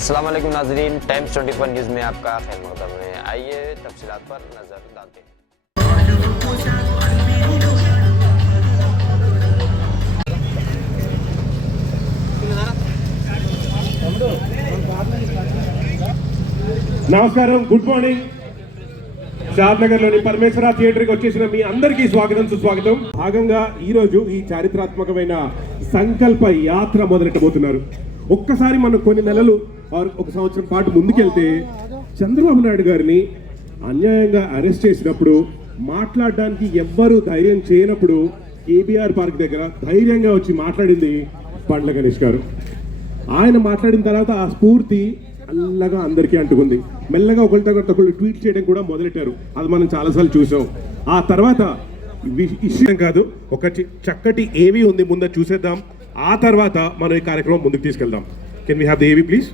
अस्सलाम वालेकुम नाज़रीन, टाइम्स 24 न्यूज़ में आपका खैर मक़दम है। आइए तफसीलात पर नज़र डालते हैं। నమస్కారం, గుడ్ మార్నింగ్. షాద్నగర్లోని పరమేశ్వర థియేటర్కి వచ్చేసిన మీ అందరికీ స్వాగతం సుస్వాగతం. భాగంగా ఈరోజు ఈ చారిత్రాత్మకమైన సంకల్ప యాత్ర మొదలెట్టబోతున్నారు. ఒక్కసారి మనం కొన్ని నెలలు ఒక సంవత్సరం పాటు ముందుకెళ్తే చంద్రబాబు నాయుడు గారిని అన్యాయంగా అరెస్ట్ చేసినప్పుడు మాట్లాడడానికి ఎవ్వరూ ధైర్యం చేయనప్పుడు కేబీఆర్ పార్క్ దగ్గర ధైర్యంగా వచ్చి మాట్లాడింది బండ్ల గణేష్ గారు. ఆయన మాట్లాడిన తర్వాత ఆ స్ఫూర్తి అల్లగా అందరికీ అంటుకుంది. మెల్లగా ఒకళ్ళు ట్వీట్ చేయడం కూడా మొదలెట్టారు. అది మనం చాలాసార్లు చూసాం. ఆ తర్వాత ఇష్యూ కాదు, ఒక చక్కటి ఏవి ఉంది, ముందు చూసేద్దాం. ఆ తర్వాత మనం ఈ కార్యక్రమం ముందుకు తీసుకెళ్దాం. కెన్ వి హావ్ ది ఏవి ప్లీజ్?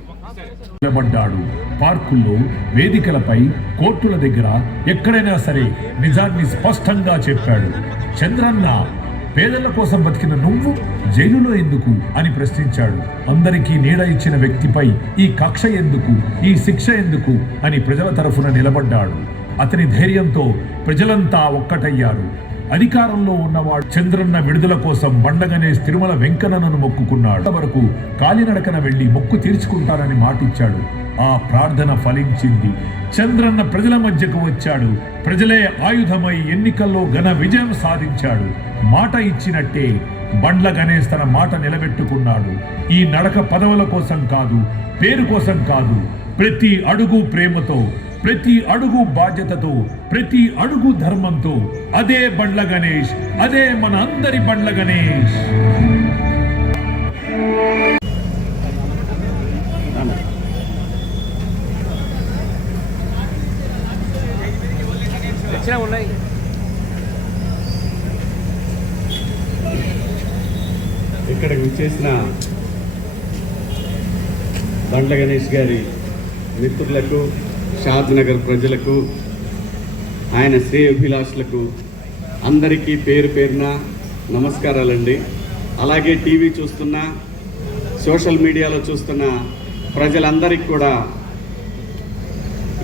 నిలబడ్డాడు. పార్కుల్లో, వేదికలపై, కోర్టుల దగ్గర ఎక్కడైనా సరే నిజాన్ని స్పష్టంగా చెప్పాడు. చంద్రన్న, పేదల కోసం బతికిన నువ్వు జైలులో ఎందుకు అని ప్రశ్నించాడు. అందరికీ నీడ ఇచ్చిన వ్యక్తిపై ఈ కక్ష ఎందుకు, ఈ శిక్ష ఎందుకు అని ప్రజల తరఫున నిలబడ్డాడు. అతని ధైర్యంతో ప్రజలంతా ఒక్కటయ్యారు. అధికారంలో ఉన్నవాడు చంద్రన్న విడుదల కోసం బండ్ల గణేష్ తిరుమల వెంకన్నను మొక్కుకున్నాడు. వరకు కాలినడకన వెళ్లి మొక్కు తీర్చుకుంటానని మాటిచ్చాడు. ఆ ప్రార్థన ఫలించింది. చంద్రన్న ప్రజల మధ్యకు వచ్చాడు. ప్రజలే ఆయుధమై ఎన్నికల్లో ఘన విజయం సాధించాడు. మాట ఇచ్చినట్టే బండ్ల గణేష్ తన మాట నిలబెట్టుకున్నాడు. ఈ నడక పదవుల కోసం కాదు, పేరు కోసం కాదు, ప్రతి అడుగు ప్రేమతో, ప్రతి అడుగు బాధ్యతతో, ప్రతి అడుగు ధర్మంతో. అదే బండ్ల గణేష్, అదే మన అందరి బండ్ల గణేష్. ఇక్కడికి వచ్చేసిన బండ్ల గణేష్ గారి మిత్రులకు, షాద్నగర్ ప్రజలకు, ఆయన శ్రేయోభిలాషులకు అందరికీ పేరు పేరున నమస్కారాలండి. అలాగే టీవీ చూస్తున్న, సోషల్ మీడియాలో చూస్తున్న ప్రజలందరికీ కూడా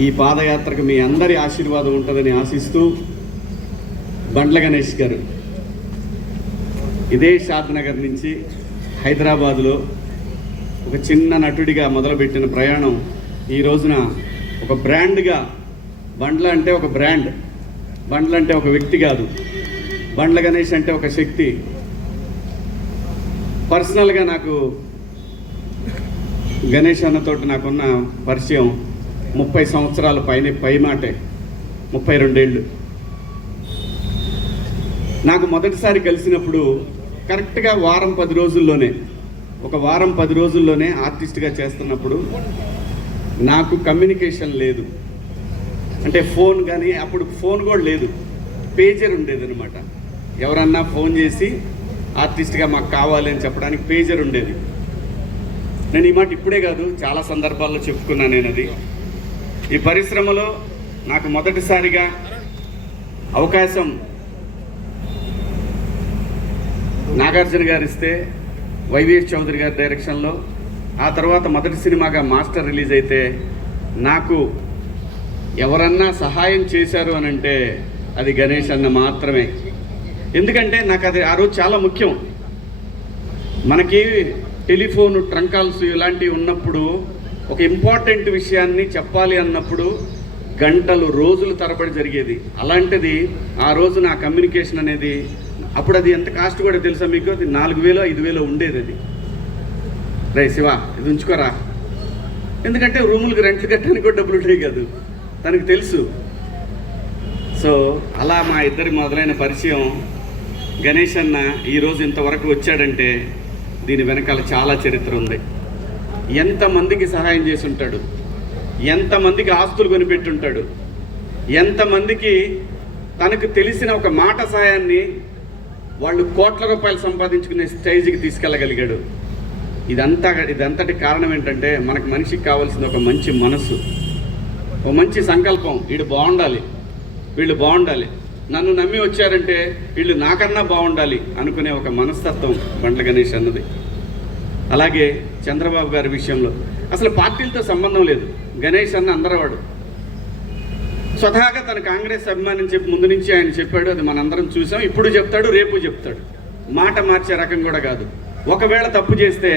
ఈ పాదయాత్రకు మీ అందరి ఆశీర్వాదం ఉంటుందని ఆశిస్తూ, బండ్ల గణేష్ గారు ఇదే షాద్నగర్ నుంచి హైదరాబాదులో ఒక చిన్న నటుడిగా మొదలుపెట్టిన ప్రయాణం ఈ రోజున ఒక బ్రాండ్గా, బండ్ల అంటే ఒక బ్రాండ్, బండ్ల అంటే ఒక వ్యక్తి కాదు, బండ్ల గణేష్ అంటే ఒక శక్తి. పర్సనల్గా నాకు గణేష్ అన్నతోటి నాకున్న పరిచయం 30 సంవత్సరాల పైమాటే, 32 ఏళ్ళు. నాకు మొదటిసారి కలిసినప్పుడు కరెక్ట్గా వారం 10 రోజుల్లోనే ఆర్టిస్ట్గా చేస్తున్నప్పుడు నాకు కమ్యూనికేషన్ లేదు. అంటే ఫోన్ కానీ, అప్పుడు ఫోన్ కూడా లేదు, పేజర్ ఉండేది అనమాట. ఎవరన్నా ఫోన్ చేసి ఆర్టిస్ట్గా మాకు కావాలి అని చెప్పడానికి పేజర్ ఉండేది. నేను ఈ మాట ఇప్పుడే కాదు, చాలా సందర్భాల్లో చెప్పుకున్నాను నేను. అది ఈ పరిశ్రమలో నాకు మొదటిసారిగా అవకాశం నాగార్జున గారు ఇస్తే, వైవిఎస్ చౌదరి గారి డైరెక్షన్లో, ఆ తర్వాత మొదటి సినిమాగా మాస్టర్ రిలీజ్ అయితే నాకు ఎవరన్నా సహాయం చేశారు అని అంటే అది గణేష్ అన్న మాత్రమే. ఎందుకంటే నాకు అది ఆ రోజు చాలా ముఖ్యం. మనకి టెలిఫోన్ ట్రంక్ కాల్స్ ఇలాంటివి ఉన్నప్పుడు ఒక ఇంపార్టెంట్ విషయాన్ని చెప్పాలి అన్నప్పుడు గంటలు, రోజులు తరబడి జరిగేది. అలాంటిది ఆ రోజు నా కమ్యూనికేషన్ అనేది, అప్పుడు అది ఎంత కాస్ట్ కూడా తెలుసా మీకు? అది 4,000 5,000 ఉండేది. అది రే శివ, ఇది ఉంచుకోరా, ఎందుకంటే రూములకు రెంట్లు కట్టడానికి కూడా డబ్బులు ఉంటాయి కాదు, తనకు తెలుసు. సో అలా మా ఇద్దరి మొదలైన పరిచయం. గణేష్ అన్న ఈరోజు ఇంతవరకు వచ్చాడంటే దీని వెనకాల చాలా చరిత్ర ఉంది. ఎంతమందికి సహాయం చేసి ఉంటాడు, ఎంతమందికి ఆస్తులు కొనిపెట్టుంటాడు, ఎంతమందికి తనకు తెలిసిన ఒక మాట సహాయాన్ని వాళ్ళు కోట్ల రూపాయలు సంపాదించుకునే స్టేజ్కి తీసుకెళ్ళగలిగాడు. ఇదంతటి కారణం ఏంటంటే మనకు మనిషికి కావాల్సిన ఒక మంచి మనసు, ఒక మంచి సంకల్పం. వీడు బాగుండాలి, వీళ్ళు బాగుండాలి, నన్ను నమ్మి వచ్చారంటే వీళ్ళు నాకన్నా బాగుండాలి అనుకునే ఒక మనస్తత్వం బండ్ల గణేష్ అన్నది. అలాగే చంద్రబాబు గారి విషయంలో అసలు పార్టీలతో సంబంధం లేదు. గణేష్ అన్న అందరవాడు. స్వతహాగా తన కాంగ్రెస్ అభిమాని చెప్పి ముందు నుంచి ఆయన చెప్పాడు, అది మనందరం చూసాం. ఇప్పుడు చెప్తాడు, రేపు చెప్తాడు. మాట మార్చే రకం కూడా కాదు. ఒకవేళ తప్పు చేస్తే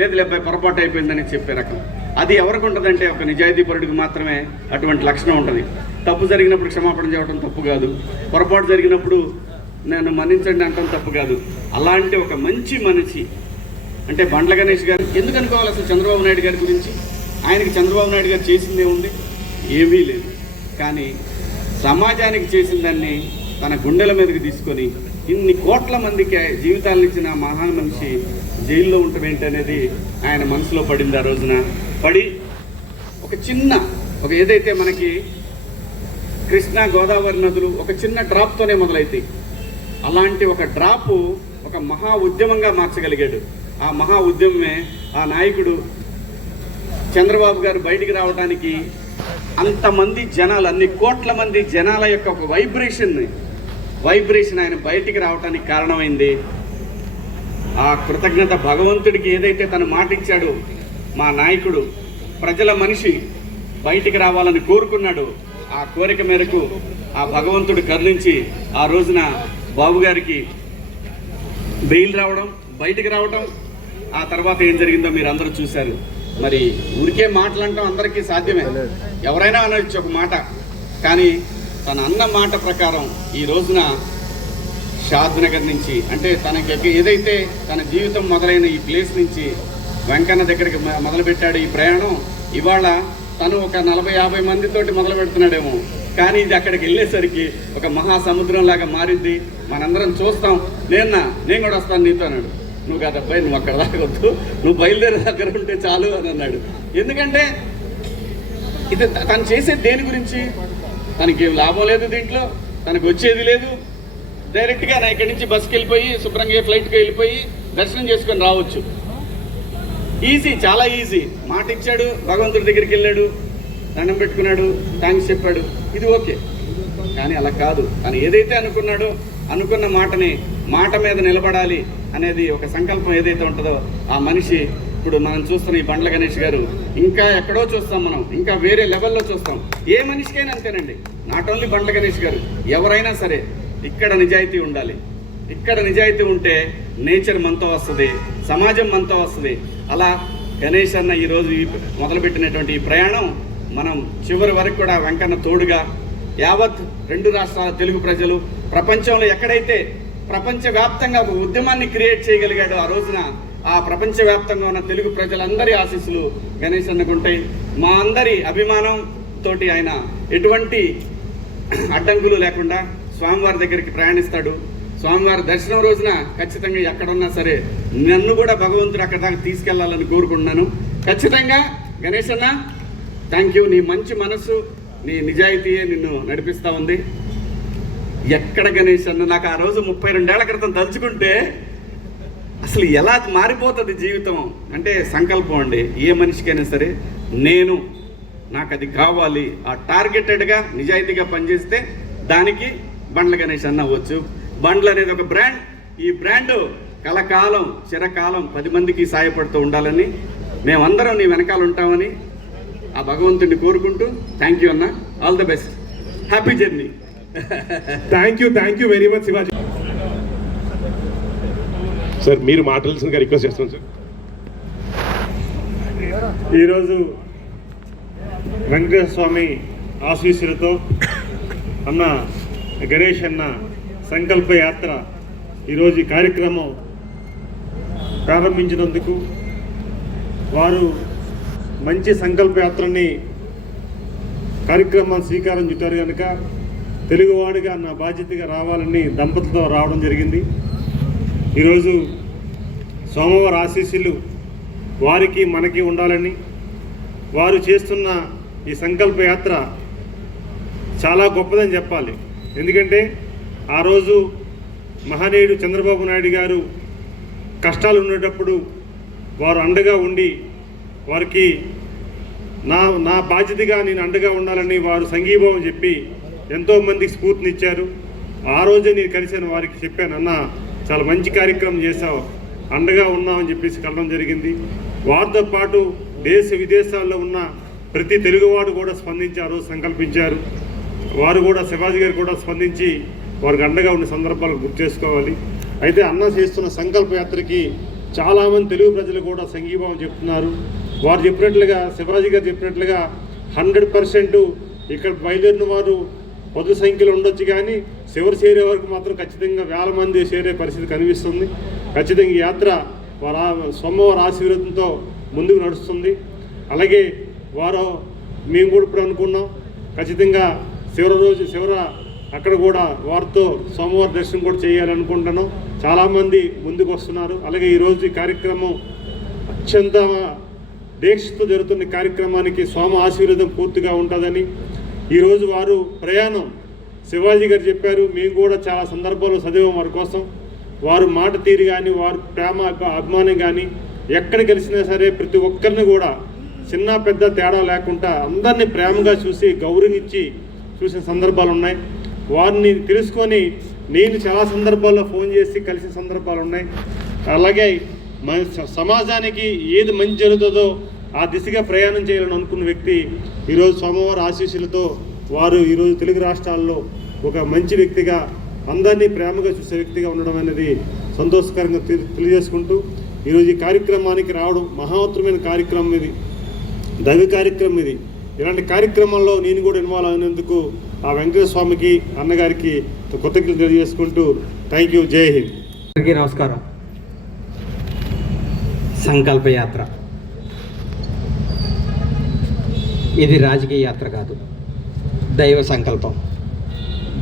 లేదు లేకపోతే పొరపాటు అయిపోయిందని చెప్పే రకం. అది ఎవరికి ఉంటుందంటే ఒక నిజాయితీ పరుడికి మాత్రమే అటువంటి లక్షణం ఉంటుంది. తప్పు జరిగినప్పుడు క్షమాపణ చెప్పడం తప్పు కాదు, పొరపాటు జరిగినప్పుడు నేను మన్నించండి అంటాం తప్పు కాదు. అలాంటి ఒక మంచి మనిషి అంటే బండ్ల గణేష్ గారు. ఎందుకు అనుకోవాలి అసలు చంద్రబాబు నాయుడు గారి గురించి? ఆయనకి చంద్రబాబు నాయుడు గారు చేసిందే ఉంది, ఏమీ లేదు. కానీ సమాజానికి చేసిన దాన్ని తన గుండెల మీదకి తీసుకొని ఇన్ని కోట్ల మందికి జీవితాలను ఇచ్చిన మహాన్ మనిషి జైల్లో ఉండటం ఏంటనేది ఆయన మనసులో పడింది. ఆ రోజున పడి ఒక చిన్న ఏదైతే మనకి కృష్ణా గోదావరి నదులు ఒక చిన్న డ్రాప్తోనే మొదలైతాయి. అలాంటి ఒక డ్రాపు ఒక మహా ఉద్యమంగా మార్చగలిగాడు. ఆ మహా ఉద్యమమే ఆ నాయకుడు చంద్రబాబు గారు బయటికి రావడానికి అంతమంది జనాలు, అన్ని కోట్ల మంది జనాల యొక్క ఒక వైబ్రేషన్ ఆయన బయటికి రావడానికి కారణమైంది. ఆ కృతజ్ఞత భగవంతుడికి ఏదైతే తను మాట ఇచ్చాడో, మా నాయకుడు ప్రజల మనిషి బయటికి రావాలని కోరుకున్నాడు. ఆ కోరిక మేరకు ఆ భగవంతుడు కరుణించి ఆ రోజున బాబు గారికి బెయిల్ రావడం, బయటికి రావడం. ఆ తర్వాత ఏం జరిగిందో మీరు అందరూ చూశారు. మరి ఊరికే మాటలంటాం అందరికీ సాధ్యమే, ఎవరైనా అనొచ్చు ఒక మాట. కానీ తన అన్న మాట ప్రకారం ఈ రోజున షాద్నగర్ నుంచి అంటే తనకి ఏదైతే తన జీవితం మొదలైన ఈ ప్లేస్ నుంచి వెంకన్న దగ్గరికి మొదలుపెట్టాడు ఈ ప్రయాణం. ఇవాళ తను ఒక 40-50 మందితోటి మొదలు పెడుతున్నాడేమో, కానీ ఇది అక్కడికి వెళ్ళేసరికి ఒక మహాసముద్రం లాగా మారింది. మనందరం చూస్తాం. నేను కూడా వస్తాను నీతో అన్నాడు. నువ్వు కాదు అబ్బాయి, నువ్వు అక్కడ దాకా వద్దు, నువ్వు బయలుదేరే దగ్గర ఉంటే చాలు అని అన్నాడు. ఎందుకంటే ఇది తను చేసేది దేని గురించి? తనకి ఏం లాభం లేదు దీంట్లో, తనకు వచ్చేది లేదు. డైరెక్ట్గా నా ఇక్కడి నుంచి బస్కి వెళ్ళిపోయి శుభ్రంగా ఫ్లైట్కి వెళ్ళిపోయి దర్శనం చేసుకొని రావచ్చు. ఈజీ, చాలా ఈజీ. మాట ఇచ్చాడు, భగవంతుడి దగ్గరికి వెళ్ళాడు, దండం పెట్టుకున్నాడు, థ్యాంక్స్ చెప్పాడు, ఇది ఓకే. కానీ అలా కాదు. తను ఏదైతే అనుకున్నాడో అనుకున్న మాట మీద నిలబడాలి అనేది ఒక సంకల్పం ఏదైతే ఉంటుందో ఆ మనిషి ఇప్పుడు మనం చూస్తున్న ఈ బండ్ల గణేష్ గారు ఇంకా ఎక్కడో చూస్తాం, మనం ఇంకా వేరే లెవెల్లో చూస్తాం. ఏ మనిషికైనా అంతేనండి, నాట్ ఓన్లీ బండ్ల గణేష్ గారు, ఎవరైనా సరే ఇక్కడ నిజాయితీ ఉండాలి. ఇక్కడ నిజాయితీ ఉంటే నేచర్ మనతో వస్తుంది, సమాజం మనతో వస్తుంది. అలా గణేష్ అన్న ఈరోజు మొదలుపెట్టినటువంటి ఈ ప్రయాణం మనం చివరి వరకు కూడా వెంకన్న తోడుగా యావత్ 2 రాష్ట్రాల తెలుగు ప్రజలు ప్రపంచంలో ఎక్కడైతే ప్రపంచవ్యాప్తంగా ఒక ఉద్యమాన్ని క్రియేట్ చేయగలిగాడు ఆ రోజున, ఆ ప్రపంచవ్యాప్తంగా ఉన్న తెలుగు ప్రజలందరి ఆశీస్సులు గణేష్ అన్నకు ఉంటాయి. మా అందరి అభిమానంతో ఆయన ఎటువంటి అడ్డంకులు లేకుండా స్వామివారి దగ్గరికి ప్రయాణిస్తాడు. స్వామివారి దర్శనం రోజున ఖచ్చితంగా ఎక్కడున్నా సరే నన్ను కూడా భగవంతుడు అక్కడ దాకా తీసుకెళ్లాలని కోరుకుంటున్నాను. ఖచ్చితంగా గణేష్ అన్న థ్యాంక్ యూ. నీ మంచి మనసు, నీ నిజాయితీయే నిన్ను నడిపిస్తూ ఉంది. ఎక్కడ గణేష్ అన్న నాకు ఆ రోజు 32 ఏళ్ల క్రితం తలుచుకుంటే అసలు ఎలా మారిపోతుంది జీవితం అంటే సంకల్పం అండి. ఏ మనిషికైనా సరే నాకు అది కావాలి, ఆ టార్గెటెడ్గా నిజాయితీగా పనిచేస్తే దానికి బండ్ల గణేష్ అన్న అవ్వచ్చు. బండ్లు అనేది ఒక బ్రాండ్. ఈ బ్రాండ్ కలకాలం చిరకాలం 10 మందికి సాయపడుతూ ఉండాలని మేమందరం నీ వెనకాల ఉంటామని ఆ భగవంతుడిని కోరుకుంటూ థ్యాంక్ యూ అన్న, all the best, happy journey. Thank you very much Shivaji sir. మీరు మాట్లాడాల్సిందిగా రిక్వెస్ట్ చేస్తున్నాను సార్. ఈరోజు వెంకటేశ్వర స్వామి ఆశీస్సులతో అన్న గణేష్ అన్న సంకల్ప యాత్ర ఈరోజు ఈ కార్యక్రమం ప్రారంభించినందుకు, వారు మంచి సంకల్ప యాత్రని కార్యక్రమాన్ని శ్రీకారం చుట్టారు కనుక తెలుగువాడిగా నా బాధ్యతగా రావాలని దంపతులతో రావడం జరిగింది. ఈరోజు సోమవారి ఆశీస్సులు వారికి మనకి ఉండాలని, వారు చేస్తున్న ఈ సంకల్ప యాత్ర చాలా గొప్పదని చెప్పాలి. ఎందుకంటే ఆ రోజు మహనీయుడు చంద్రబాబు నాయుడు గారు కష్టాలు ఉండేటప్పుడు వారు అండగా ఉండి వారికి నా బాధ్యతగా నేను అండగా ఉండాలని వారు సంఘీభావం చెప్పి ఎంతోమందికి స్ఫూర్తినిచ్చారు. ఆ రోజే నేను కలిసాను, వారికి చెప్పాను, అన్న చాలా మంచి కార్యక్రమం చేశావు, అండగా ఉన్నామని చెప్పేసి కలవడం జరిగింది. వారితో పాటు దేశ విదేశాల్లో ఉన్న ప్రతి తెలుగువాడు కూడా స్పందించారు, సంకల్పించారు. వారు కూడా శివాజీ గారు కూడా స్పందించి వారికి అండగా ఉన్న సందర్భాలు గుర్తు చేసుకోవాలి. అయితే అన్న చేస్తున్న సంకల్ప యాత్రకి చాలామంది తెలుగు ప్రజలు కూడా సంఘీభావం చెప్తున్నారు. వారు చెప్పినట్లుగా, శివాజీ గారు చెప్పినట్లుగా 100% ఇక్కడ బయలుదేరిన వారు పొద్దు సంఖ్యలో ఉండొచ్చు, కానీ చివరి చేరే వరకు మాత్రం ఖచ్చితంగా వేల మంది చేరే పరిస్థితి కనిపిస్తుంది. ఖచ్చితంగా ఈ యాత్ర సోమవారం ఆశీర్వాదంతో ముందుకు నడుస్తుంది. అలాగే మేము కూడా ఇప్పుడు అనుకున్నాం, ఖచ్చితంగా చివర అక్కడ కూడా వారితో సోమవారం దర్శనం కూడా చేయాలనుకుంటున్నాం. చాలామంది ముందుకు వస్తున్నారు. అలాగే ఈరోజు ఈ కార్యక్రమం అత్యంత దీక్షతో జరుగుతున్న కార్యక్రమానికి స్వామి ఆశీర్వాదం పూర్తిగా ఉంటుందని, ఈరోజు వారు ప్రయాణం శివాజీ గారు చెప్పారు, మేము కూడా చాలా సందర్భాల్లో చదివాం వారి కోసం. వారు మాట తీరు కానీ, వారి ప్రేమ అభిమానం కానీ, ఎక్కడ కలిసినా సరే ప్రతి ఒక్కరిని కూడా చిన్న పెద్ద తేడా లేకుండా అందరినీ ప్రేమగా చూసి గౌరవించి చూసిన సందర్భాలు ఉన్నాయి. వారిని తెలుసుకొని నేను చాలా సందర్భాల్లో ఫోన్ చేసి కలిసిన సందర్భాలు ఉన్నాయి. అలాగే సమాజానికి ఏది మంచి జరుగుతుందో ఆ దిశగా ప్రయాణం చేయాలని అనుకున్న వ్యక్తి ఈరోజు సోమవారం ఆశీస్సులతో వారు ఈరోజు తెలుగు రాష్ట్రాల్లో ఒక మంచి వ్యక్తిగా, అందరినీ ప్రేమగా చూసే వ్యక్తిగా ఉండడం అనేది సంతోషకరంగా తెలియజేసుకుంటూ, ఈరోజు ఈ కార్యక్రమానికి రావడం మహోత్తరమైన కార్యక్రమం, ఇది దైవ కార్యక్రమం. ఇది ఇలాంటి కార్యక్రమాల్లో నేను కూడా ఇన్వాల్వ్ అయినందుకు ఆ వెంకటేశ్వర స్వామికి, అన్నగారికి కృతజ్ఞతలు తెలియజేసుకుంటూ థ్యాంక్ యూ. జై హింద్. అందరికీ నమస్కారం. సంకల్ప యాత్ర ఇది రాజకీయ యాత్ర కాదు, దైవ సంకల్పం.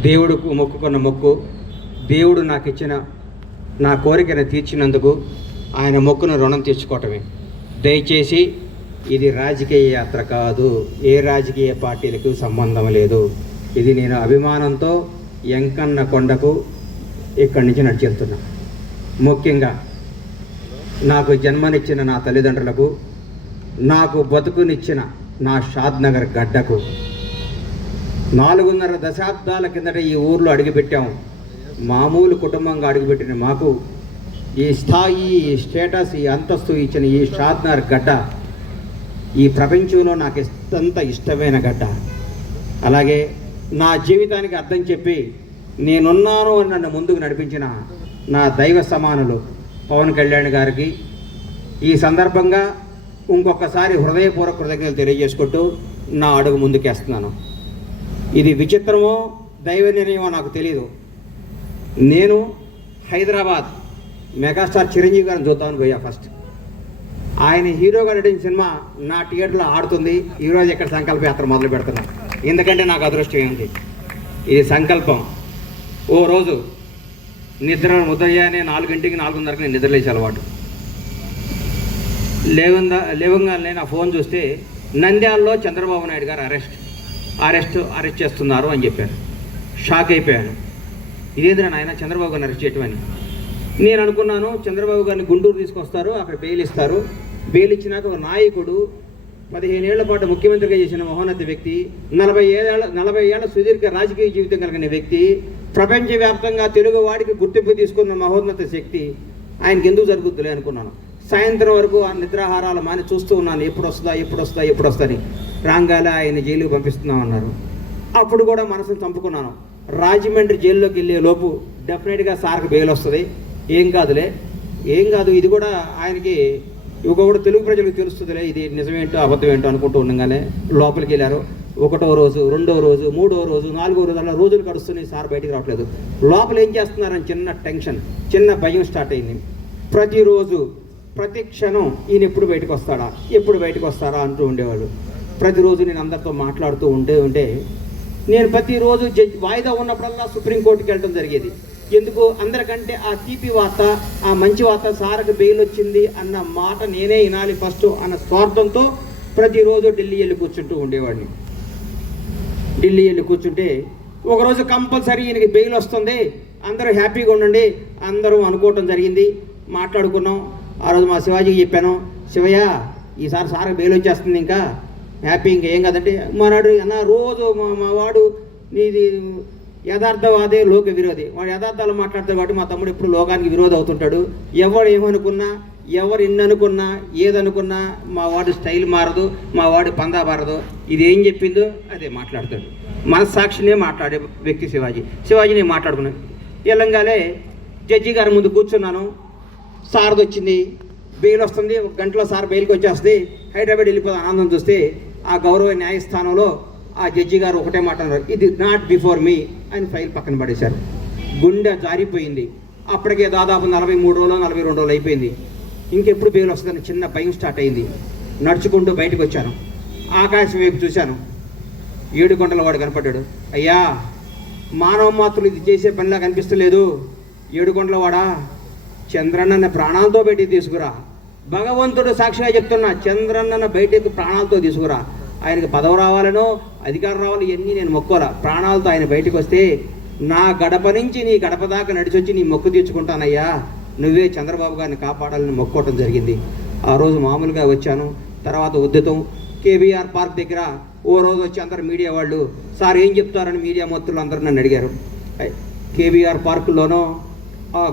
దేవుడుకు మొక్కుకున్న మొక్కు, దేవుడు నాకు ఇచ్చిన నా కోరికను తీర్చినందుకు ఆయన మొక్కును రుణం తీర్చుకోవటమే. దయచేసి ఇది రాజకీయ యాత్ర కాదు, ఏ రాజకీయ పార్టీలకు సంబంధం లేదు. ఇది నేను అభిమానంతో ఎంకన్న కొండకు ఇక్కడి నుంచి నడిచెళ్తున్నా. ముఖ్యంగా నాకు జన్మనిచ్చిన నా తల్లిదండ్రులకు, నాకు బతుకునిచ్చిన నా షాద్నగర్ గడ్డకు, 4.5 దశాబ్దాల కిందట ఈ ఊర్లో అడుగుపెట్టాము. మామూలు కుటుంబంగా అడుగుపెట్టిన మాకు ఈ స్థాయి, ఈ స్టేటస్, ఈ అంతస్తు ఇచ్చిన ఈ షాద్నగర్ గడ్డ ఈ ప్రపంచంలో నాకు ఎంత ఇష్టమైన గడ్డ. అలాగే నా జీవితానికి అర్థం చెప్పి నేనున్నాను అని నన్ను ముందుకు నడిపించిన నా దైవ సమానులు పవన్ కళ్యాణ్ గారికి ఈ సందర్భంగా ఇంకొకసారి హృదయపూర్వక కృతజ్ఞతలు తెలియజేసుకుంటూ నా అడుగు ముందుకేస్తున్నాను. ఇది విచిత్రమో దైవ నిర్ణయమో నాకు తెలియదు. నేను హైదరాబాద్ మెగాస్టార్ చిరంజీవి గారిని చూద్దామని పోయా. ఫస్ట్ ఆయన హీరోగా నటించిన సినిమా నా థియేటర్లో ఆడుతుంది. ఈరోజు ఇక్కడ సంకల్ప యాత్ర మొదలు పెడుతున్నాను. ఎందుకంటే నాకు అదృష్టం ఏంది, ఇది సంకల్పం. ఓ రోజు ఉదయాన్నే 4 4:30 నేను నిద్రలేసే అలవాటు. లేవంగానే నా ఫోన్ చూస్తే నంద్యాలలో చంద్రబాబు నాయుడు గారు అరెస్ట్ చేస్తున్నారు అని చెప్పారు. షాక్ అయిపోయాను. ఇదేంద్రా నాయన చంద్రబాబు గారిని అరెస్ట్ చేయటం అని. నేను అనుకున్నాను చంద్రబాబు గారిని గుంటూరు తీసుకొస్తారు, అక్కడ బెయిల్ ఇస్తారు. బెయిల్ ఇచ్చినాక ఒక నాయకుడు 15 ఏళ్ల పాటు ముఖ్యమంత్రిగా చేసిన మహోన్నత వ్యక్తి, 40 ఏళ్ల సుదీర్ఘ రాజకీయ జీవితం కలిగిన వ్యక్తి, ప్రపంచవ్యాప్తంగా తెలుగు వాడికి గుర్తింపు తీసుకున్న మహోన్నత శక్తి ఆయనకి ఎందుకు జరుగుతుందిలే అనుకున్నాను. సాయంత్రం వరకు ఆ నిద్రాహారాలు మాని చూస్తూ ఉన్నాను, ఎప్పుడు వస్తా అని. రాంగాలే ఆయన జైలుకి పంపిస్తున్నామన్నారు. అప్పుడు కూడా మనసును చంపుకున్నాను. రాజమండ్రి జైల్లోకి వెళ్ళే లోపు డెఫినెట్గా సార్కి బెయిల్ వస్తుంది, ఏం కాదు ఇది కూడా ఆయనకి ఇంకొకటి తెలుగు ప్రజలకు తెలుస్తుందిలే, ఇది నిజమేంటో అబద్ధం ఏంటో అనుకుంటూ ఉండగానే లోపలికి వెళ్ళారు. 1వ రోజు, 2వ రోజు, 3వ రోజు, 4వ రోజు అలా రోజులు గడుస్తున్నాయి. సార్ బయటికి రావట్లేదు. లోపల ఏం చేస్తున్నారని చిన్న టెన్షన్, చిన్న భయం స్టార్ట్ అయింది. ప్రతిరోజు ప్రతి క్షణం ఈయన ఎప్పుడు బయటకు వస్తారా అంటూ ఉండేవాళ్ళు. ప్రతిరోజు నేను అందరితో మాట్లాడుతూ ఉంటే నేను ప్రతిరోజు వాయిదా ఉన్నప్పుడల్లా సుప్రీంకోర్టుకి వెళ్ళడం జరిగేది. ఎందుకు? అందరికంటే ఆ తీపి వార్త, ఆ మంచి వార్త, సార్కి బెయిల్ వచ్చింది అన్న మాట నేనే వినాలి ఫస్ట్ అన్న స్వార్థంతో ప్రతిరోజు ఢిల్లీ వెళ్ళి కూర్చుంటూ ఉండేవాడిని. ఢిల్లీ వెళ్ళి కూర్చుంటే ఒకరోజు కంపల్సరీ ఈయనకి బెయిల్ వస్తుంది, అందరూ హ్యాపీగా ఉండండి అందరూ అనుకోవటం జరిగింది. మాట్లాడుకున్నాం. ఆ రోజు మా శివాజీకి చెప్పాను, శివయ్య ఈసారి సార్కి బెయిల్ వచ్చేస్తుంది, ఇంకా హ్యాపీ, ఇంకా ఏం కాదంటే మనాడు అన్న రోజు మా వాడు నీది యథార్థవాదే లోక విరోధి, వాడు యథార్థాలు మాట్లాడతాడు కాబట్టి మా తమ్ముడు ఎప్పుడు లోకానికి విరోధి అవుతుంటాడు. ఎవడు ఏమనుకున్నా ఎవరు ఎన్ని అనుకున్నా ఏదనుకున్నా మా వాడు స్టైల్ మారదు, మా వాడు పందా మారదు. ఇది ఏం చెప్పిందో అదే మాట్లాడతాడు. మనస్సాక్షినే మాట్లాడే వ్యక్తి శివాజీని మాట్లాడుకున్నాను. తెలంగాణే జడ్జి గారి ముందు కూర్చున్నాను. సార్ది వచ్చింది, బెయిల్ వస్తుంది. 1 గంటలో సార్ బెయిల్కి వచ్చేస్తుంది. హైదరాబాద్ వెళ్ళిపోతే ఆనందం చూస్తే ఆ గౌరవ న్యాయస్థానంలో ఆ జడ్జి గారు ఒకటే మాట అన్నారు, ఇది నాట్ బిఫోర్ మీ అని ఫైల్ పక్కన పడేశారు. గుండె జారిపోయింది. అప్పటికే దాదాపు 43 రోజులు 42 రోజులు అయిపోయింది. ఇంకెప్పుడు బెయిల్ వస్తుందని చిన్న భయం స్టార్ట్ అయింది. నడుచుకుంటూ బయటకు వచ్చాను. ఆకాశం వైపు చూశాను. 7 గంటల వాడు కనపడ్డాడు. అయ్యా, మానవ మాత్రులు ఇది చేసే పనిలా కనిపిస్తలేదు. 7 గంటల వాడా, చంద్రన్నని ప్రాణాలతో బయటికి తీసుకురా. భగవంతుడు సాక్షిగా చెప్తున్నా, చంద్రన్నను బయటకు ప్రాణాలతో తీసుకురా. ఆయనకి పదవి రావాలనో అధికారం రావాలి, ఇవన్నీ నేను మొక్కోలా. ప్రాణాలతో ఆయన బయటకు వస్తే నా గడప నుంచి నీ గడప దాకా నడిచొచ్చి నీ మొక్కు తీర్చుకుంటానయ్యా, నువ్వే చంద్రబాబు గారిని కాపాడాలని మొక్కోవటం జరిగింది. ఆ రోజు మామూలుగా వచ్చాను. తర్వాత ఉద్యతం కేబీఆర్ పార్క్ దగ్గర ఓ రోజు వచ్చి అందరు మీడియా వాళ్ళు, సార్ ఏం చెప్తారని మీడియా మొత్తులు అందరూ నన్ను అడిగారు. కేబీఆర్ పార్కులోనో,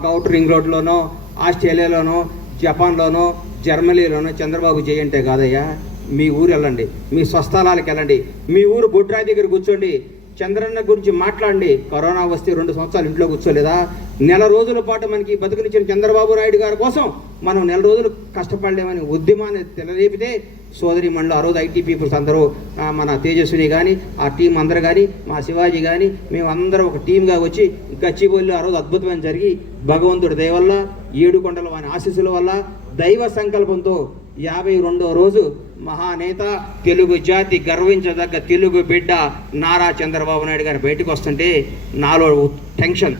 అవుటర్ రింగ్ రోడ్లోనో, ఆస్ట్రేలియాలోనో, జపాన్లోనో, జర్మనీలోనో చంద్రబాబు జై అంటే కాదయ్యా. మీ ఊరు వెళ్ళండి, మీ స్వస్థలాలకు వెళ్ళండి, మీ ఊరు బొడ్రాయి దగ్గర కూర్చోండి, చంద్రన్న గురించి మాట్లాడండి. కరోనా వస్తే 2 సంవత్సరాలు ఇంట్లో కూర్చోలేదా? నెల రోజుల పాటు మనకి బతుకునిచ్చిన చంద్రబాబు నాయుడు గారి కోసం మనం నెల రోజులు కష్టపడలేమని ఉద్యమాన్ని తెలరేపితే సోదరి మండలి ఆ రోజు ఐటీ పీపుల్స్ అందరూ, మన తేజస్విని కానీ ఆ టీం అందరూ కానీ మా శివాజీ కానీ మేమందరం ఒక టీంగా వచ్చి గచ్చిబౌలిలో ఆ రోజు అద్భుతమైన జరిగి భగవంతుడి దయ వల్ల 7 కొండల వాని ఆశీస్సుల వల్ల దైవ సంకల్పంతో 52వ రోజు మహానేత, తెలుగు జాతి గర్వించదగ్గ తెలుగు బిడ్డ నారా చంద్రబాబు నాయుడు గారు బయటకు వస్తుంటే నాలో టెన్షన్,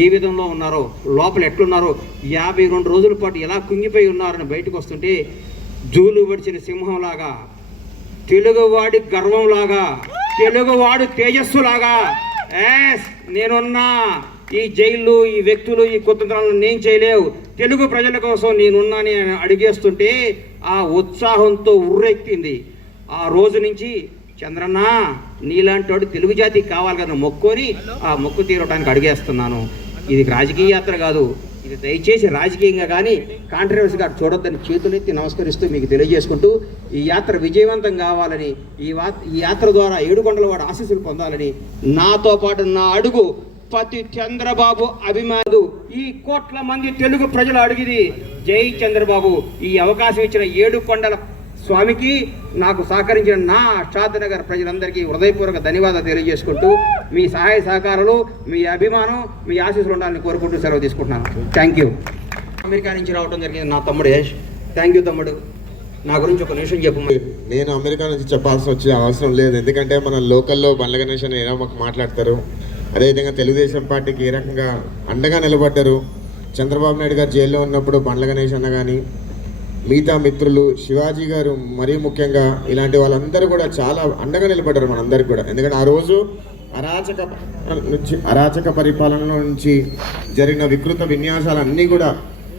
ఏ విధంలో ఉన్నారో, లోపల ఎట్లున్నారో, 52 రోజుల పాటు ఎలా కుంగిపోయి ఉన్నారని బయటకు వస్తుంటే జూలు విడిచిన సింహంలాగా, తెలుగువాడి గర్వంలాగా, తెలుగువాడు తేజస్సులాగా, నేనున్నా. ఈ జైళ్ళు, ఈ వ్యక్తులు, ఈ కుతంత్రాలను నేను చేయలేవు, తెలుగు ప్రజల కోసం నేనున్నాని అడిగేస్తుంటే ఆ ఉత్సాహంతో ఉర్రెక్కింది. ఆ రోజు నుంచి చంద్రన్న నీలాంటి వాడు తెలుగు జాతికి కావాలి కదా మొక్కొని ఆ మొక్కు తీరడానికి అడిగేస్తున్నాను. ఇది రాజకీయ యాత్ర కాదు, ఇది దయచేసి రాజకీయంగా కానీ కాంట్రవర్సీగా చూడొద్దని చేతులెత్తి నమస్కరిస్తూ మీకు తెలియజేసుకుంటూ ఈ యాత్ర విజయవంతం కావాలని, ఈ యాత్ర ద్వారా 7 కొండల వాడు ఆశీస్సులు పొందాలని, నాతో పాటు నా అడుగు ప్రతి చంద్రబాబు అభిమానులు, ఈ కోట్ల మంది తెలుగు ప్రజలు అడిగిది జై చంద్రబాబు. ఈ అవకాశం ఇచ్చిన 7 కొండల స్వామికి, నాకు సహకరించిన నా షాద్నగర్ ప్రజలందరికీ హృదయపూర్వక ధన్యవాదాలు తెలియజేసుకుంటూ మీ సహాయ సహకారాలు, మీ అభిమానం, మీ ఆశీస్సులు ఉండాలని కోరుకుంటూ సెలవు తీసుకుంటున్నాను. Thank you. అమెరికా నుంచి రావడం జరిగింది నా తమ్ముడు యశ్. థ్యాంక్ యూ తమ్ముడు. నా గురించి ఒక నిమిషం చెప్పు. నేను అమెరికా నుంచి చెప్పాల్సిన వచ్చే అవసరం లేదు, ఎందుకంటే మన లోకల్లో బండ్ల గణేష్ అని ఏదో మాకు మాట్లాడతారు. అదేవిధంగా తెలుగుదేశం పార్టీకి ఏ రకంగా అండగా నిలబడ్డారు. చంద్రబాబు నాయుడు గారు జైల్లో ఉన్నప్పుడు బండ్ల గణేష్ అన్న కానీ మిగతా మిత్రులు, శివాజీ గారు మరీ ముఖ్యంగా, ఇలాంటి వాళ్ళందరూ కూడా చాలా అండగా నిలబడ్డారు మనందరికీ కూడా. ఎందుకంటే ఆ రోజు అరాచక పరిపాలన నుంచి జరిగిన వికృత విన్యాసాలన్నీ కూడా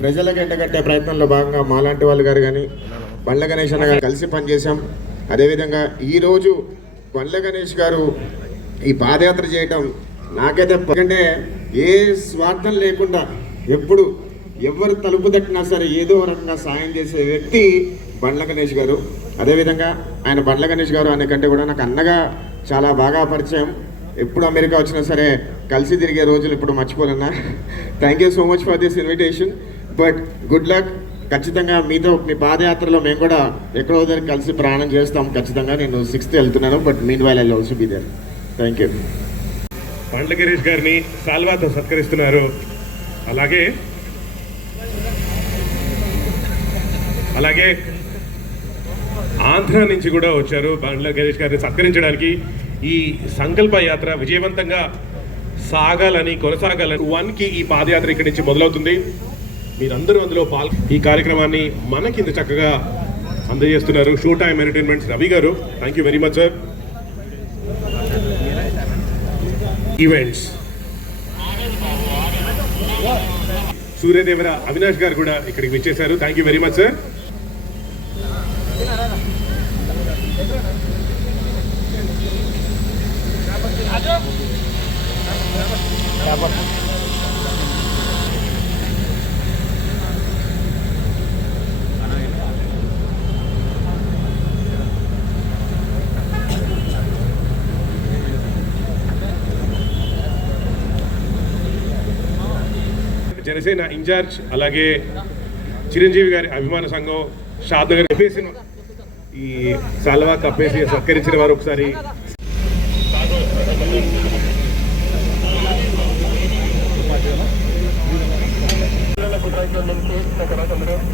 ప్రజలకు ఎండగట్టే ప్రయత్నంలో భాగంగా మాలాంటి వాళ్ళు గారు కానీ బండ్ల గణేష్ అన్న గారు కలిసి పనిచేశాం. అదేవిధంగా ఈరోజు బండ్ల గణేష్ గారు ఈ పాదయాత్ర చేయటం నాకైతే, ఎందుకంటే ఏ స్వార్థం లేకుండా ఎప్పుడు ఎవరు తలుపు తట్టినా సరే ఏదో రకంగా సాయం చేసే వ్యక్తి బండ్ల గణేష్ గారు. అదేవిధంగా ఆయన బండ్ల గణేష్ గారు అనే కంటే కూడా నాకు అన్నగా చాలా బాగా పరిచయం. ఎప్పుడు అమెరికా వచ్చినా సరే కలిసి తిరిగే రోజులు ఇప్పుడు మర్చిపోలేనా. Thank you so much for this invitation. But good luck. ఖచ్చితంగా మీతో మీ పాదయాత్రలో మేము కూడా ఎక్కడో దగ్గర కలిసి ప్రయాణం చేస్తాం ఖచ్చితంగా. నేను 6th వెళ్తున్నాను, but meanwhile I will also be there. Thank you. Bandla Ganesh గారిని సాల్వాతో సత్కరిస్తున్నారు. అలాగే ఆంధ్ర నుంచి కూడా వచ్చారు బండ్ల గణేష్ గారిని సత్కరించడానికి. ఈ సంకల్ప యాత్ర విజయవంతంగా సాగాలని, కొనసాగాలని 1కి ఈ పాదయాత్ర ఇక్కడి నుంచి మొదలవుతుంది. మీరందరూ అందులో ఈ కార్యక్రమాన్ని మనకింత చక్కగా అందజేస్తున్నారు show time entertainments Ravi garu. Thank you very much sir. Events Suryadevara Avinash garu కూడా ఇక్కడికి విచ్చేశారు. Thank you very much sir. Janasena in charge అలాగే చిరంజీవి గారి అభిమాన సంఘం షాద్ నగర్ చెప్పేసిన ఈ సాల్వా కప్పేసి సత్కరించిన వారు ఒకసారి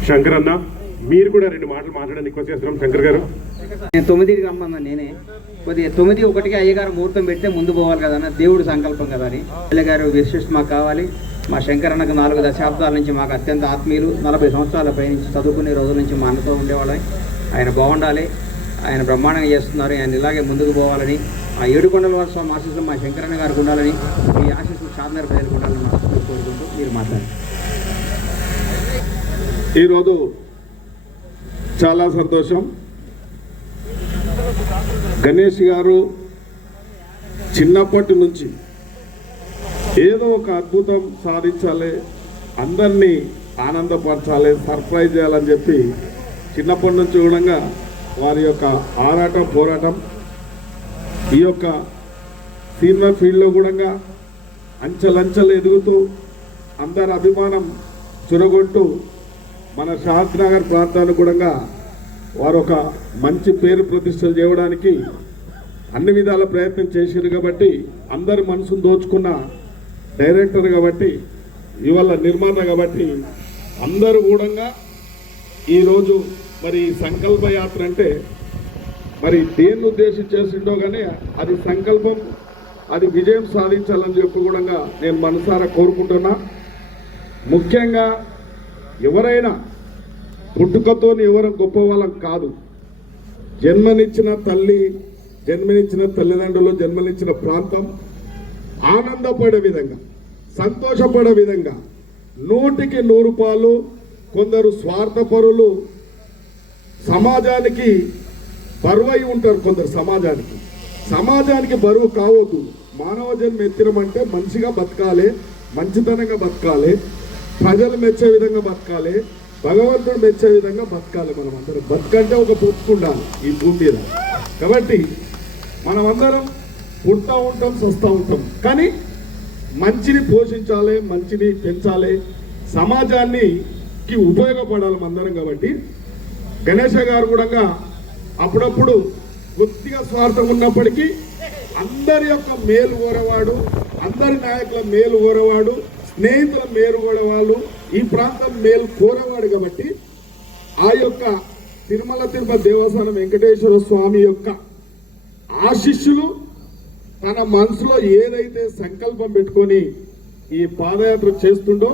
శంకర్ అన్న, మీరు కూడా 2 మాటలు మాట్లాడడానికి రిక్వెస్ట్ చేస్తున్నాం. శంకర్ గారు, నేను 9కి రమ్మన్నా, నేనే కొద్దిగా 9:01కి అయ్యగారు ముహూర్తం పెడితే ముందు పోవాలి కదా అన్న, దేవుడు సంకల్పం కదా అని. అయ్యగారు విశిష్ట మాకు కావాలి. మా శంకర్ అన్నకు 4 దశాబ్దాల నుంచి మాకు అత్యంత ఆత్మీయులు, 40 సంవత్సరాల పైనుంచి చదువుకునే రోజుల నుంచి మా అన్నతో ఉండేవాళ్ళని. ఆయన బాగుండాలి, ఆయన బ్రహ్మాండంగా చేస్తున్నారు, ఆయన ఇలాగే ముందుకు పోవాలని, ఆ 7 కొండల వారి స్వామి ఆశీస్సులు మా శంకరన్న గారికి ఉండాలని, మీ ఆశీస్సులు షాద్నగర్ ప్రజలకు ఉండాలని మనస్ఫూర్తిగా కోరుకుంటూ మీరు మాట్లాడండి. ఈరోజు చాలా సంతోషం. గణేష్ గారు చిన్నప్పటి నుంచి ఏదో ఒక అద్భుతం సాధించాలి, అందరినీ ఆనందపరచాలి, సర్ప్రైజ్ చేయాలని చెప్పి చిన్నప్పటి నుంచి కూడా వారి యొక్క ఆరాటం పోరాటం ఈ యొక్క సినిమా ఫీల్డ్లో కూడా అంచెలంచెలు ఎదుగుతూ అందరి అభిమానం చురగొట్టు మన షాద్ నగర్ ప్రాంతాన్ని కూడా వారు ఒక మంచి పేరు ప్రతిష్టలు చేయడానికి అన్ని విధాల ప్రయత్నం చేశారు. కాబట్టి అందరి మనసును దోచుకున్న డైరెక్టర్ కాబట్టి, ఇవాళ నిర్మాత కాబట్టి అందరూ కూడా ఈరోజు మరి సంకల్ప యాత్ర అంటే మరి దేన్ని ఉద్దేశించి చేసిండో కానీ అది సంకల్పం, అది విజయం సాధించాలని చెప్పి కూడా నేను మనసారా కోరుకుంటున్నా. ముఖ్యంగా ఎవరైనా పుట్టుకతో ఎవరు గొప్ప వాళ్ళం కాదు. జన్మనిచ్చిన తల్లి, జన్మనిచ్చిన తల్లిదండ్రులు, జన్మనిచ్చిన ప్రాంతం ఆనందపడే విధంగా, సంతోషపడే విధంగా 100కి 100 పాలు. కొందరు స్వార్థపరులు సమాజానికి బరువై ఉంటారు, కొందరు సమాజానికి బరువు కావద్దు. మానవ జన్మ ఎత్తినమంటే మంచిగా బతకాలి, మంచితనంగా బతకాలి, ప్రజలు మెచ్చే విధంగా బతకాలి, భగవంతుడు మెచ్చే విధంగా బతకాలి. మనం అందరం బతకంటే ఒక పొత్తుకుండాలి ఈ భూమి మీద. కాబట్టి మనమందరం పుడతా ఉంటాం, సస్తా ఉంటాం, కానీ మంచిని పోషించాలి, మంచిని పెంచాలి, సమాజానికి ఉపయోగపడాలి అందరం. కాబట్టి గణేష్ గారు కూడా అప్పుడప్పుడు కొద్దిగా స్వార్థం ఉన్నప్పటికీ అందరి యొక్క మేలు కోరవాడు, అందరి నాయకుల మేలు కోరవాడు, స్నేహితుల మేలు కోరేవాళ్ళు, ఈ ప్రాంతం మేలు కోరేవాడు. కాబట్టి ఆ యొక్క తిరుమల తిరుపతి దేవస్థానం వెంకటేశ్వర స్వామి యొక్క ఆశీస్సులు తన మనసులో ఏదైతే సంకల్పం పెట్టుకొని ఈ పాదయాత్ర చేస్తుండో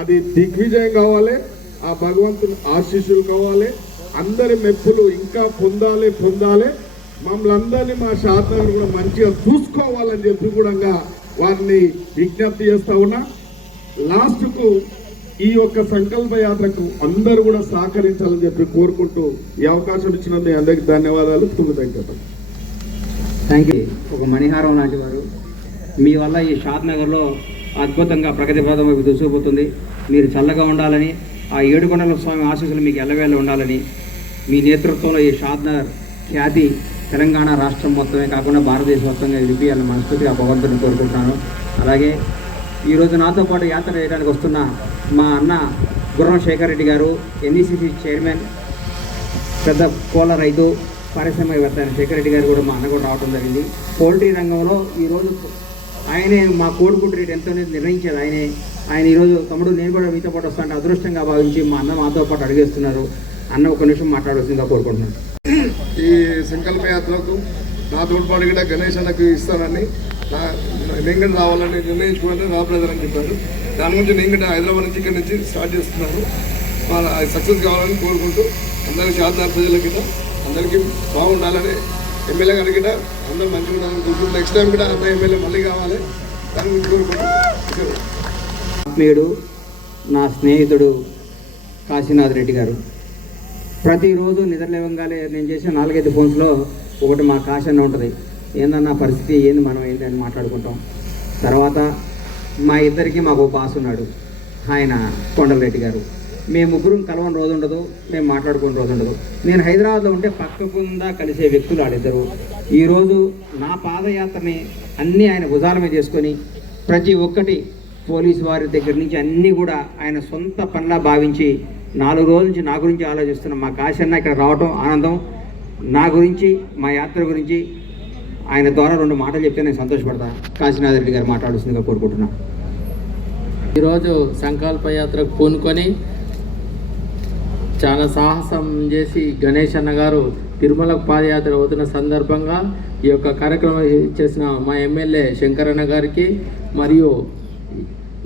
అది దిగ్విజయం కావాలి, ఆ భగవంతుని ఆశీస్సులు కావాలి, అందరి మెప్పులు ఇంకా పొందాలి. మమ్మల్ని అందరినీ మా షాద్ నగర్ కూడా మంచిగా చూసుకోవాలని చెప్పి కూడా వారిని విజ్ఞప్తి చేస్తా ఉన్నా. లాస్ట్కు ఈ యొక్క సంకల్ప యాత్రకు అందరూ కూడా సహకరించాలని చెప్పి కోరుకుంటూ ఈ అవకాశం ఇచ్చినందుకు అందరికీ ధన్యవాదాలు. Thank you. ఒక మణిహారం లాంటి వారు, మీ వల్ల ఈ షాద్ నగర్లో అద్భుతంగా ప్రగతి పథంలోకి దూసుకుపోతుంది. మీరు చల్లగా ఉండాలని, ఆ 7 కొండల స్వామి ఆశీస్సులు మీకు ఎల్లవేళ ఉండాలని, మీ నేతృత్వంలో ఈ షాద్ నగర్ ఖ్యాతి తెలంగాణ రాష్ట్రం మొత్తమే కాకుండా భారతదేశం మొత్తంగా విడిపియాలని మనస్ఫూర్తిగా భగవంతుని కోరుకుంటున్నాను. అలాగే ఈరోజు నాతో పాటు యాత్ర చేయడానికి వస్తున్న మా అన్న గుర్రం శేఖర్ రెడ్డి గారు, ఎన్ఈసిసి చైర్మన్, పెద్ద కోళ్ళ రైతు, పారిశ్రామికవేత్త శేఖర్ రెడ్డి గారు కూడా మా అన్న కూడా రావడం జరిగింది. పౌల్ట్రీ రంగంలో ఈరోజు ఆయనే మా కోడిగుడ్డు రేటు ఎంతో నిర్ణయించేది ఆయన ఈరోజు తమ్ముడు నేను కూడా మీతో పాటు వస్తానంటే అదృష్టంగా భావించి మా అన్న మాతో పాటు అడిగేస్తున్నారు. అన్న ఒక నిమిషం మాట్లాడాల్సిందిగా కోరుకుంటున్నాను. ఈ సంకల్ప యాత్రకు నా తోడ్పాటు కూడా గణేష్ అన్నకు ఇస్తానని నేను కూడా రావాలని నిర్ణయించుకోవాలని రాబోదని చెప్పారు. దాని గురించి నేను కూడా హైదరాబాద్ నుంచి ఇక్కడ నుంచి స్టార్ట్ చేస్తున్నాను. వాళ్ళ సక్సెస్ కావాలని కోరుకుంటూ అందరికీ షాద్ నగర్ ప్రజలకి కూడా అందరికీ బాగుండాలని, ఎమ్మెల్యే గారికి కూడా అందరూ మంచిగా ఉండాలని కోరుకుంటూ నెక్స్ట్ టైం కూడా అన్న ఎమ్మెల్యే మళ్ళీ కావాలి దాని గురించి కోరుకుంటూ. ఆత్మీయుడు, నా స్నేహితుడు కాశీనాథ్ రెడ్డి గారు ప్రతిరోజు నిద్రలేవంగానే నేను చేసే 4-5 ఫోన్స్లో ఒకటి మా కాశన్న ఉంటుంది. ఏందన్నా పరిస్థితి ఏంది, మనం ఏంది అని మాట్లాడుకుంటాం. తర్వాత మా ఇద్దరికి మాకు బాస్ ఉన్నాడు, ఆయన కొండలరెడ్డి గారు. మేము ముగ్గురం కలవని రోజు ఉండదు, మేము మాట్లాడుకునే రోజు ఉండదు. నేను హైదరాబాద్లో ఉంటే పక్కకుండా కలిసే వ్యక్తులు వాళ్ళిద్దరు. ఈరోజు నా పాదయాత్రని అన్నీ ఆయన భుజాల మీద చేసుకొని ప్రతి ఒక్కటి పోలీసు వారి దగ్గర నుంచి అన్నీ కూడా ఆయన సొంత పనిలా భావించి 4 రోజుల నుంచి నా గురించి ఆలోచిస్తున్న మా కాశన్న ఇక్కడ రావటం ఆనందం. నా గురించి, మా యాత్ర గురించి ఆయన ద్వారా 2 మాటలు చెప్తే నేను సంతోషపడతాను. కాశీనాథ్ రెడ్డి గారు మాట్లాడుతుందిగా కోరుకుంటున్నాను. ఈరోజు సంకల్ప యాత్రకు పూనుకొని చాలా సాహసం చేసి గణేష్ అన్న గారు తిరుమలకు పాదయాత్ర అవుతున్న సందర్భంగా ఈ యొక్క కార్యక్రమం చేసిన మా ఎమ్మెల్యే శంకరన్న గారికి మరియు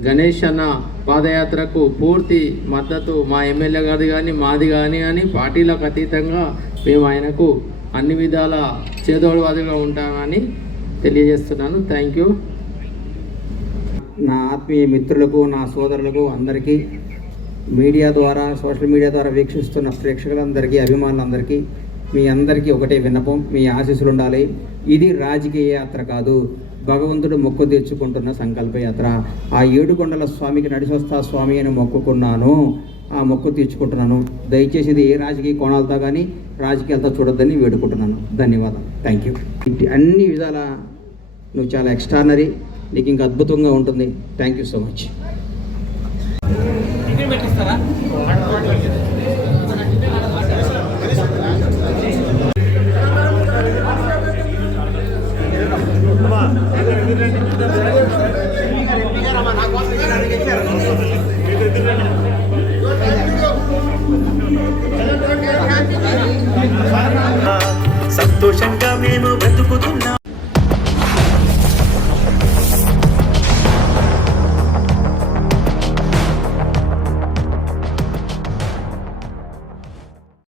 గణేష్ అన్న పాదయాత్రకు పూర్తి మద్దతు మా ఎమ్మెల్యే గారిది కానీ మాది కానీ పార్టీలకు అతీతంగా మేము ఆయనకు అన్ని విధాల చేదోడువాదుగా ఉంటామని తెలియజేస్తున్నాను. Thank you. నా ఆత్మీయ మిత్రులకు, నా సోదరులకు అందరికీ, మీడియా ద్వారా, సోషల్ మీడియా ద్వారా వీక్షిస్తున్న ప్రేక్షకులందరికీ, అభిమానులందరికీ, మీ అందరికీ ఒకటే విన్నపం, మీ ఆశీస్సులు ఉండాలి. ఇది రాజకీయ యాత్ర కాదు, భగవంతుడు మొక్కు తీర్చుకుంటున్న సంకల్ప యాత్ర. ఆ 7 కొండల స్వామికి నడిచొస్తా స్వామి అని మొక్కుకున్నాను, ఆ మొక్కు తీర్చుకుంటున్నాను. దయచేసి ఇది ఏ రాజకీయ కోణాలతో కానీ రాజకీయాలతో చూడొద్దని వేడుకుంటున్నాను. ధన్యవాదాలు. Thank you. అన్ని విధాల నువ్వు చాలా ఎక్స్ట్రానరీ, నీకు ఇంకా అద్భుతంగా ఉంటుంది. Thank you so much.